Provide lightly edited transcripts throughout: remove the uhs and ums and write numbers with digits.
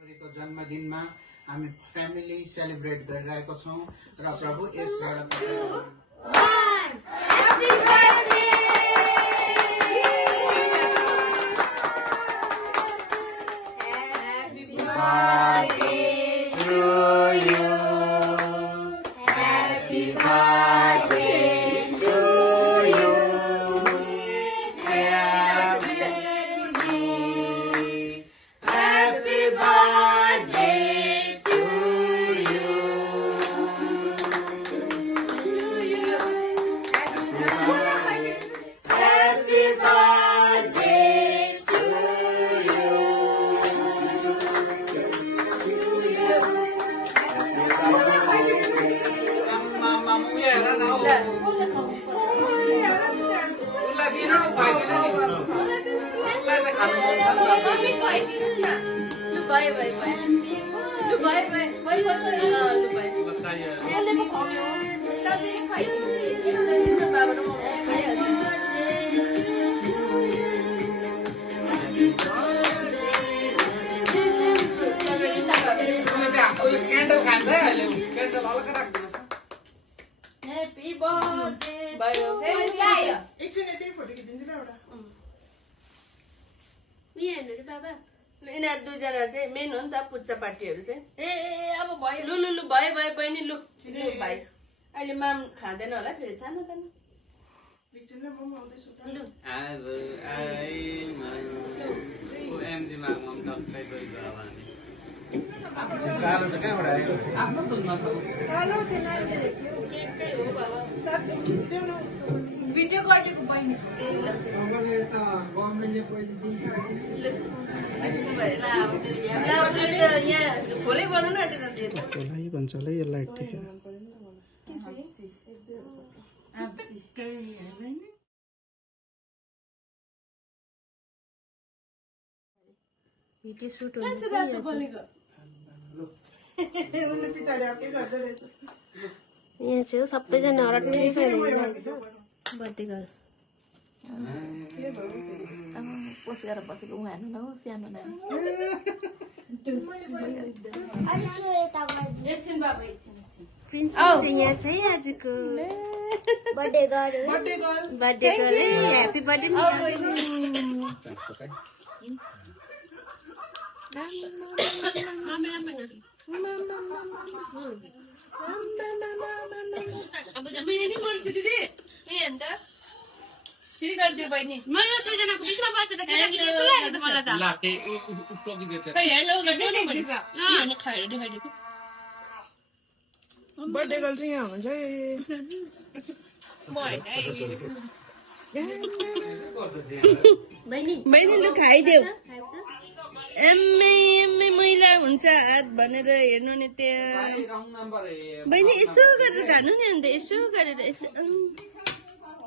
जन्मदिनमा हामी family celebrate गरिरहेको छौं र प्रभु यसबाट यिनीहरू दुईजना चाहिँ मेन हो नि त पुच्चा पार्टीहरू चाहिँ अब भयो लु लु लु भयो भयो बहिनी लु लु भाइ अहिले माम खाँदैन होला फेरि थाहा न भिडियो गरेको बहिनी खोलै भन न भन्छ होला यसलाई देखेर भिडियो सुट हुन्छ यहाँ चाहिँ सबैजना अरट्ठै बर्थडे गर्ल पोस्ट गरेर बसेको उहाँहरू न हो सानो नानी प्रिन्सेस यहाँ चाहिँ आजको बर्थडे गर्ल ह्यापी बर्थडे फेरि गरिदियो बहिनी म यो दुईजनाको बिचमा बसेर बर्थडे गर्ल चाहिँ यहाँ हुनुहुन्छ बहिनी लु खाइदेऊ एम्मे एम्मे मैला हुन्छ हात भनेर हेर्नु नि त्यहाँ बहिनी यसो गरेर खानु नि अन्त यसो गरेर यसो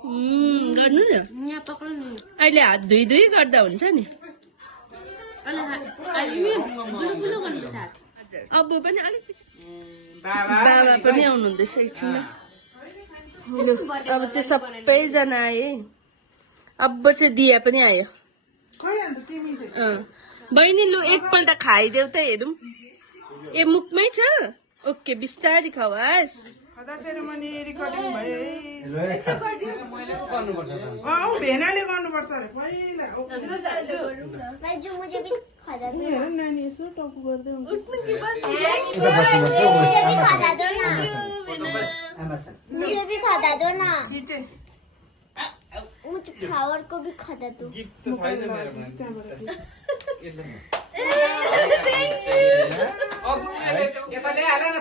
गर्नु न यहाँ पक्राउनु अहिले हात धुई धुई गर्दा हुन्छ नि गुलो गर्नुपर्छ अब पनि अलिक बाबा पनि आउनुहुँदैछ एकछिनमा अब चाहिँ सबैजना आए अब चाहिँ दिया पनि आयो बहिनी लु एकपल्ट खाइदेऊ त हेरौँ ए मुखमै छ ओके बिस्तारी खाओस् सेरेमनी रेकर्डिङ भयो भेनाले गर्नुपर्छ अरे पहिला नानी यसो टाउको गर्दै फ्लावर को भी खाता दो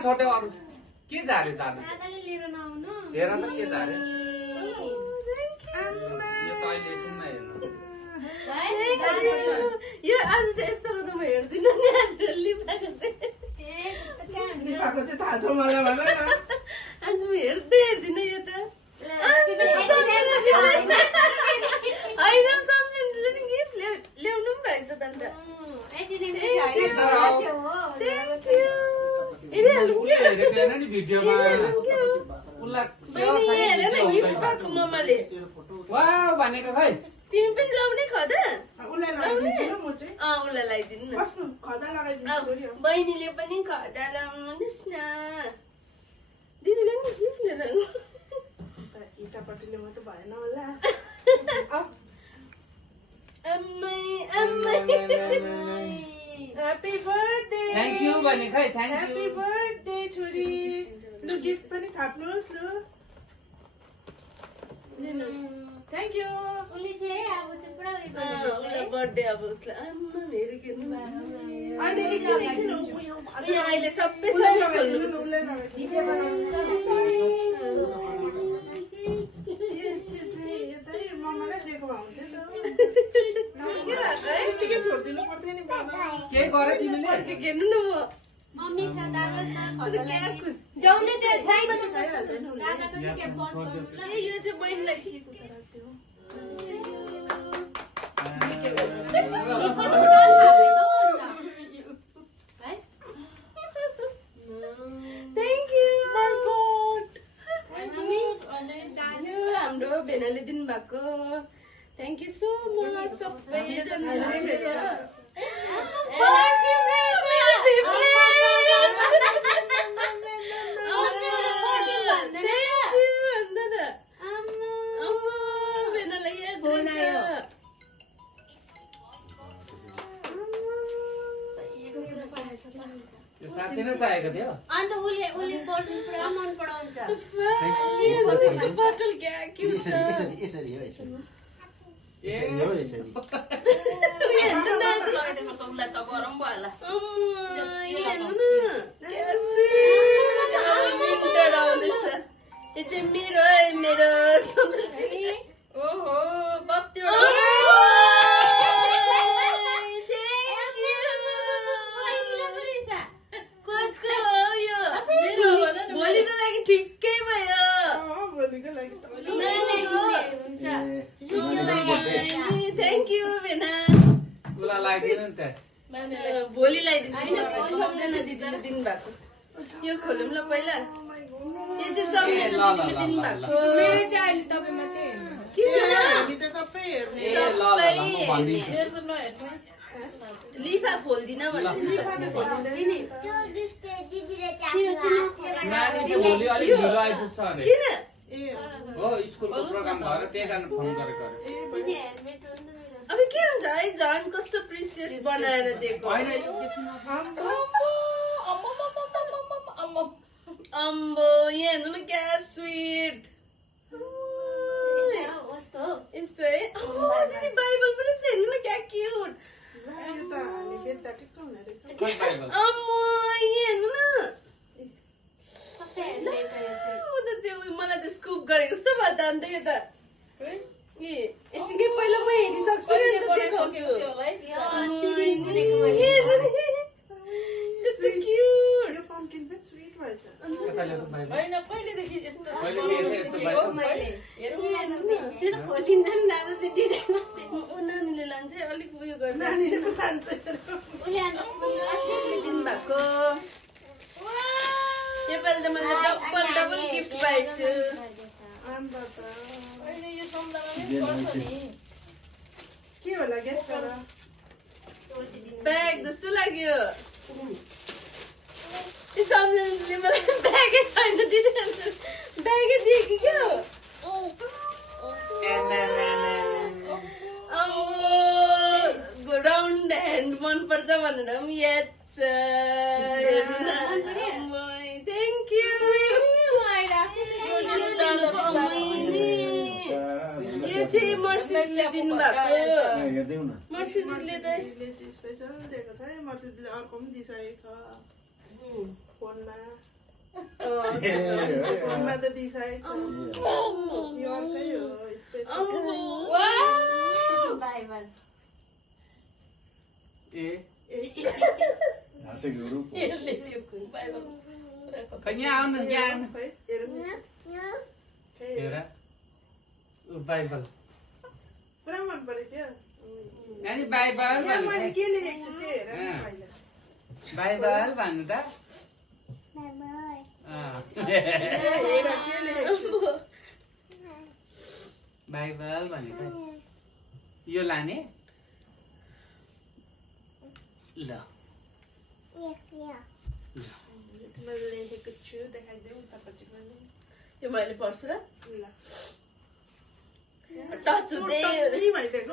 छोटे के झारे दादा लिएर त के झारे यो आज त यस्तो त म हेर्दिन नि आज लिपाको चाहिँ थाहा छ मलाई भन न आज म हेर्दै हेर्दिन यो त होइन सम्झिन्छ नि गिफ्ट ल्याउनु पनि भएछ त अन्त मम्माले भनेको खै तिमी पनि लाउने खदा उसलाई लगाइदिन्छु ल म चाहिँ उसलाई लगाइदिनु न बस्नु खदा लगाइदिन्छु छोरी हो। बहिनीले पनि खदा लगाउनुहोस् न दिदीले नि दिदीले लगाउनु हिसाबपट्टिले मात्रै भएन होला अम्मै अम्मै ह्याप्पी बर्थडे थ्याङ्क यू भने खै थ्याङ्क ह्याप्पी यू बर्थडे छोरी लु गिफ्ट पनि थाप्नुहोस् लु थ्याङ्क यू उसले चाहिँ अब चाहिँ पुरा उयो उसलाई बर्थडे अब उसलाई आम्मा मेरो के अहिले एकछिन अहिले सबै उसलाई सबै लगाइदिनु खोल्नु उसलाई लगाइदिनु भिडियो बनाउनु यतै मम्मालाई दिएको भए हुन्थ्यो त यतिकै छोडिदिनु पर्थ्यो नि बाबा के गरे तिमीले हेर्नु न म मम्मी छ दादा छ खतलाई जाउने त्यो छैन खाइहाल्दैन उसले। दादाको चाहिँ के बस गर्नु ल ए, यो चाहिँ बहिनीलाई ठिक थ्याङ्क यू यो हाम्रो भेनाले दिनुभएको थ्याङ्क यू सो मच सबैजनाले यो साँच्चै नै चाहिएको थियो अन्त उसले बोल्नु पुरा मन पराउँछ बोतल क्या क्युट छ यसरी यसरी हो यसरी यसरी हो यसरी यो चाहिँ मेरो मेरो ओहो कोचको हो यो भोलिको लागि ठिकै भयो भोलिको लागि त थ्याङ्क यू भेना उसलाई लगाइदिनु नि त भोलि लगाइदिन्छु सक्दैन दिदीले दिनुभएको यो खोलौँ ल पहिला यो चाहिँ सम्झेर दिदीले दिनुभएको मेरो चाहिँ अहिले तपाईँ मात्रै किन हामी त सबै हेर्ने ए ल ल ल म भनिदिन्छु लिफा खोल्दिन भन्दैछ नानी चाहिँ भोलि अलिक ढिलो आइपुग्छ अरे किन ए हो स्कुलको प्रोग्राम भएर त्यही कारण फोन गरेको अरे हेलमेट हो नि त मेरो अब के हुन्छ है झन् कस्तो प्रिसियस बनाएर दिएको होइन यो किसिममा अम्बो यहाँ हेर्नु न क्या स्विट कस्तो हो यस्तो है दिदी बाइबल पनि छ हेर्नु न क्या क्युट ला, यो त हामी बेच्दा ठिक्क हुने रहेछ खोइ बाइबल अम्मो यहाँ हेर्नु न सबै हेलमेट हो यो चाहिँ म त त्यो मलाई त स्कुप गरेको जस्तो भयो त अन्त यो त एकछिन पहिला म हेरिसक्छु नि अन्त देखाउँछु यो अस्तिदेखि बोलेको मैले कस्तो क्युट यो पम्किन पनि स्विट भएछ कता ल्याएको बाइबल पहिलेदेखि यस्तो मैले लिएको यस्तो बाइबल त्यो त खोलिन्छ नि दादा त्यो डिजाइन नानीले लान्छ अलिक उयो गर्छ नानीले पो खान्छ उसले अन्त अस्तिदेखि दिनुभएको नेपाली त मैले डबल डबल गिफ्ट पाइछु अन्त त के होला गेस गर ब्याग जस्तो लाग्यो यो सम्झनाले मलाई ब्यागै छैन दिदी ब्यागै दियो कि क्या हो अम्बो राउन्ड ह्यान्ड मनपर्छ भनेर पनि याद छ थ्याङ्क यू यो चाहिँ मर्सिदले दिनुभएको मर्सिदले त दिदीले चाहिँ स्पेसल दिएको छ है मर्सिदीले अर्को पनि दिइसकेको छ फोनमा फोनमा त दिइसकेको छ यो अर्कै हो स्पेसल बाइबल ए ए खै यहाँ आउनु यहाँ आउनु खै हेरौँ खै हेर ऊ बाइबल पुरा मन पऱ्यो त्यो नानी बाइबल यहाँ भन्नु मैले के लेखेको छु त्यो हेर न पहिला बाइबल भन्नु त हेर के लेखेको छु बाइबल भनेको यो लाने ल मैले लेखेको छु देखाइदेऊ उतापट्टि पनि यो मैले पर्छु र ल टच हुँदै टच्ची भइदिएको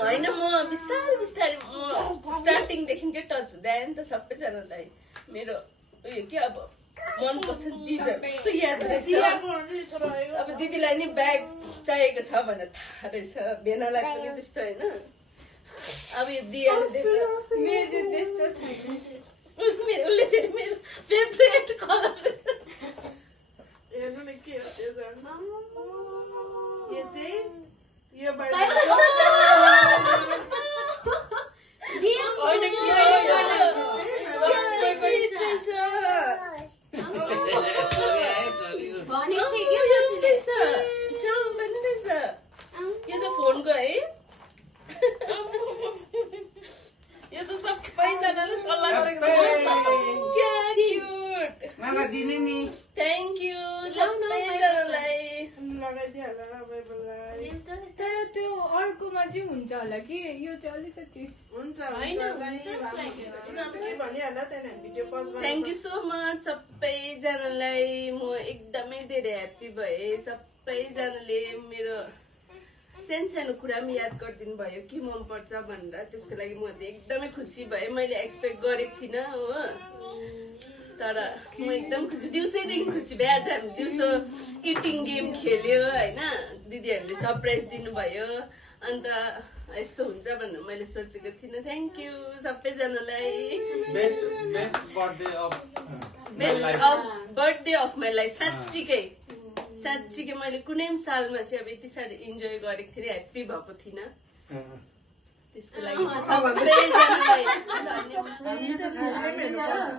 होइन म बिस्तारै बिस्तारै म स्टार्टिङदेखिकै टच हुँदै आयो नि त सबैजनालाई मेरो उयो के अब मनपर्छ चिजहरू कस्तो याद रहेछ दियाको अझै यस्तो रहेको अब दिदीलाई नि ब्याग चाहिएको छ भनेर थाहा रहेछ बेनालाई पनि त्यस्तो होइन अब यो दियाले देख्दा मेरो त्यस्तो छैन उसले फेरि मेरो फेभरेट कलर हेर्नु न के हो त्यो झन् यो चाहिँ यो होइन के यो त फोनको है यो त सबैजनाले सल्लाह गरेको क्या क्युट मलाई दिने नि थ्याङ्क यू सबैजनालाई लगाइदिइहाल बाइबललाई तर त्यो अर्कोमा चाहिँ हुन्छ होला कि यो चाहिँ अलिकति हुन्छ होइन, हुन्छ हुन्छ जस्ट लाइक इट। उनीहरूले के भनिहाल्ला त्यहाँदेखि हामी video pause thank you so much सबैजनालाई म एकदमै धेरै ह्याप्पी भएँ सबैजनाले मेरो सानो सानो कुरा पनि याद गरिदिनु भयो के मनपर्छ भनेर त्यसको लागि म त एकदमै खुसी भएँ मैले एक्सपेक्ट गरेको थिइनँ हो तर म एकदम खुसी दिउँसैदेखि खुसी भएँ आज हामी दिउँसो इटिङ गेम खेल्यो होइन दिदीहरूले सरप्राइज दिनुभयो अन्त यस्तो हुन्छ भनेर मैले सोचेको थिइनँ थ्याङ्क यू सबैजनालाई best birthday of best of birthday of my life साँच्चीकै साँच्चीकै मैले कुनै पनि सालमा चाहिँ अब यति साह्रो इन्जोय गरेको थिएँ ह्याप्पी भएको थिइनँ त्यसको लागि चाहिँ सबैजनालाई धन्यवाद।